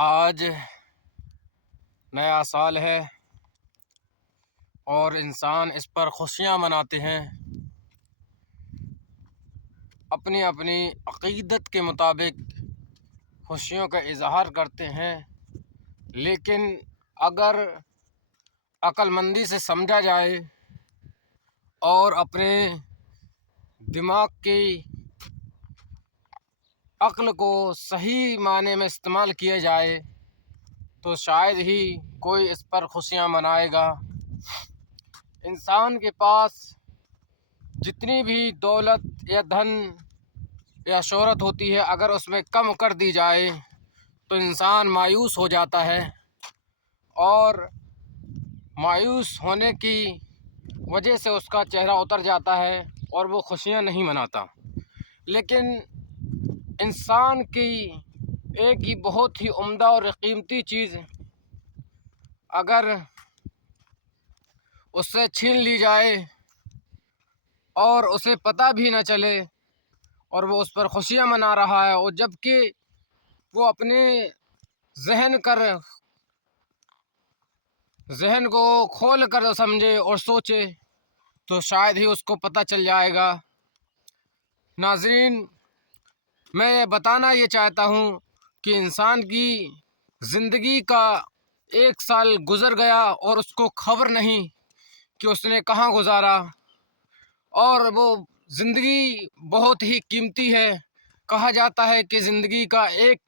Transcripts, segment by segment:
آج نیا سال ہے اور انسان اس پر خوشیاں مناتے ہیں، اپنی اپنی عقیدت کے مطابق خوشیوں کا اظہار کرتے ہیں۔ لیکن اگر عقل مندی سے سمجھا جائے اور اپنے دماغ کی عقل کو صحیح معنی میں استعمال کیا جائے تو شاید ہی کوئی اس پر خوشیاں منائے گا۔ انسان کے پاس جتنی بھی دولت یا دھن یا شہرت ہوتی ہے، اگر اس میں کم کر دی جائے تو انسان مایوس ہو جاتا ہے، اور مایوس ہونے کی وجہ سے اس کا چہرہ اتر جاتا ہے اور وہ خوشیاں نہیں مناتا۔ لیکن انسان کی ایک ہی بہت ہی عمدہ اور قیمتی چیز اگر اس سے چھین لی جائے اور اسے پتہ بھی نہ چلے اور وہ اس پر خوشیاں منا رہا ہے، اور جبکہ وہ اپنے ذہن کو کھول کر سمجھے اور سوچے تو شاید ہی اس کو پتہ چل جائے گا۔ ناظرین، میں یہ بتانا چاہتا ہوں کہ انسان کی زندگی کا 1 سال گزر گیا اور اس کو خبر نہیں کہ اس نے کہاں گزارا، اور وہ زندگی بہت ہی قیمتی ہے۔ کہا جاتا ہے کہ زندگی کا 1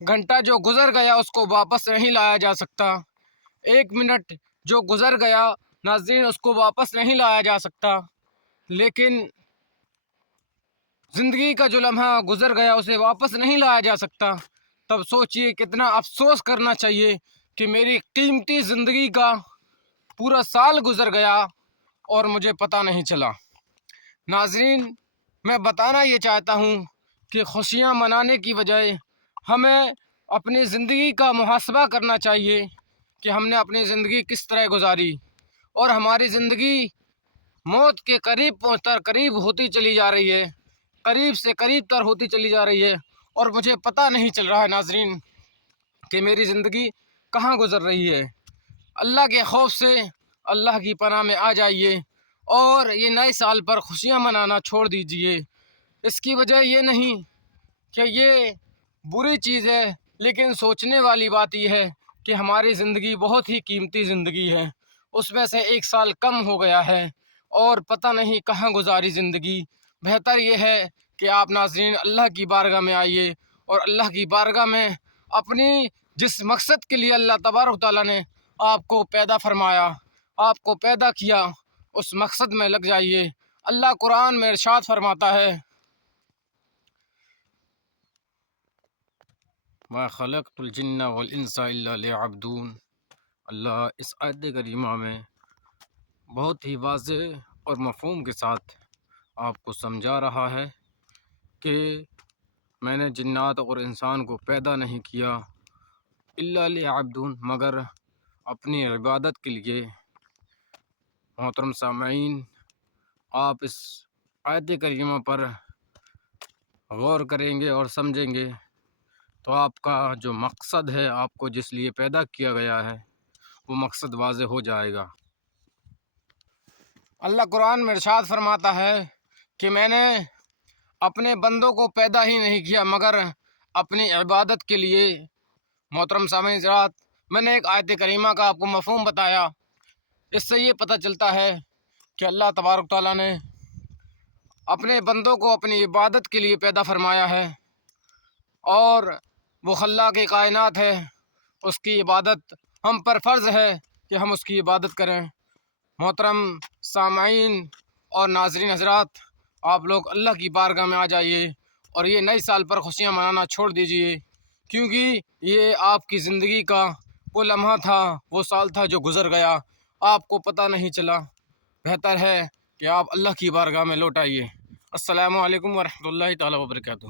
گھنٹہ جو گزر گیا اس کو واپس نہیں لایا جا سکتا، 1 منٹ جو گزر گیا ناظرین اس کو واپس نہیں لایا جا سکتا، لیکن زندگی کا جو لمحہ گزر گیا اسے واپس نہیں لایا جا سکتا۔ تب سوچئے کتنا افسوس کرنا چاہیے کہ میری قیمتی زندگی کا پورا سال گزر گیا اور مجھے پتہ نہیں چلا۔ ناظرین، میں بتانا چاہتا ہوں کہ خوشیاں منانے کی بجائے ہمیں اپنی زندگی کا محاسبہ کرنا چاہیے کہ ہم نے اپنی زندگی کس طرح گزاری، اور ہماری زندگی موت کے قریب ہوتی چلی جا رہی ہے، قریب سے قریب تر ہوتی چلی جا رہی ہے، اور مجھے پتہ نہیں چل رہا ہے ناظرین کہ میری زندگی کہاں گزر رہی ہے۔ اللہ کے خوف سے اللہ کی پناہ میں آ جائیے اور یہ نئے سال پر خوشیاں منانا چھوڑ دیجئے۔ اس کی وجہ یہ نہیں کہ یہ بری چیز ہے، لیکن سوچنے والی بات یہ ہے کہ ہماری زندگی بہت ہی قیمتی زندگی ہے، اس میں سے 1 سال کم ہو گیا ہے اور پتہ نہیں کہاں گزاری زندگی۔ بہتر یہ ہے کہ آپ ناظرین اللہ کی بارگاہ میں آئیے اور اللہ کی بارگاہ میں اپنی جس مقصد کے لیے اللہ تبارک و تعالیٰ نے آپ کو پیدا فرمایا، آپ کو پیدا کیا، اس مقصد میں لگ جائیے۔ اللہ قرآن میں ارشاد فرماتا ہے، مَا خَلَقْتُ الْجِنَّ وَالْإِنسَ إِلَّا لِيَعْبُدُونِ۔ اللہ اس آیت کریمہ میں بہت ہی واضح اور مفہوم کے ساتھ آپ کو سمجھا رہا ہے کہ میں نے جنات اور انسان کو پیدا نہیں کیا الا لیعبدون، مگر اپنی عبادت کے لیے۔ محترم سامعین، آپ اس آیت کریمہ پر غور کریں گے اور سمجھیں گے تو آپ کا جو مقصد ہے، آپ کو جس لیے پیدا کیا گیا ہے، وہ مقصد واضح ہو جائے گا۔ اللہ قرآن میں ارشاد فرماتا ہے کہ میں نے اپنے بندوں کو پیدا ہی نہیں کیا مگر اپنی عبادت کے لیے۔ محترم سامعین حضرات، میں نے ایک آیت کریمہ کا آپ کو مفہوم بتایا، اس سے یہ پتہ چلتا ہے کہ اللہ تبارک تعالیٰ نے اپنے بندوں کو اپنی عبادت کے لیے پیدا فرمایا ہے، اور وہ خلاق کائنات ہے، اس کی عبادت ہم پر فرض ہے کہ ہم اس کی عبادت کریں۔ محترم سامعین اور ناظرین حضرات، آپ لوگ اللہ کی بارگاہ میں آ جائیے اور یہ نئے سال پر خوشیاں منانا چھوڑ دیجئے، کیونکہ یہ آپ کی زندگی کا وہ لمحہ تھا، وہ سال تھا جو گزر گیا، آپ کو پتہ نہیں چلا۔ بہتر ہے کہ آپ اللہ کی بارگاہ میں لوٹ آئیے۔ السلام علیکم ورحمۃ اللہ تعالیٰ وبرکاتہ۔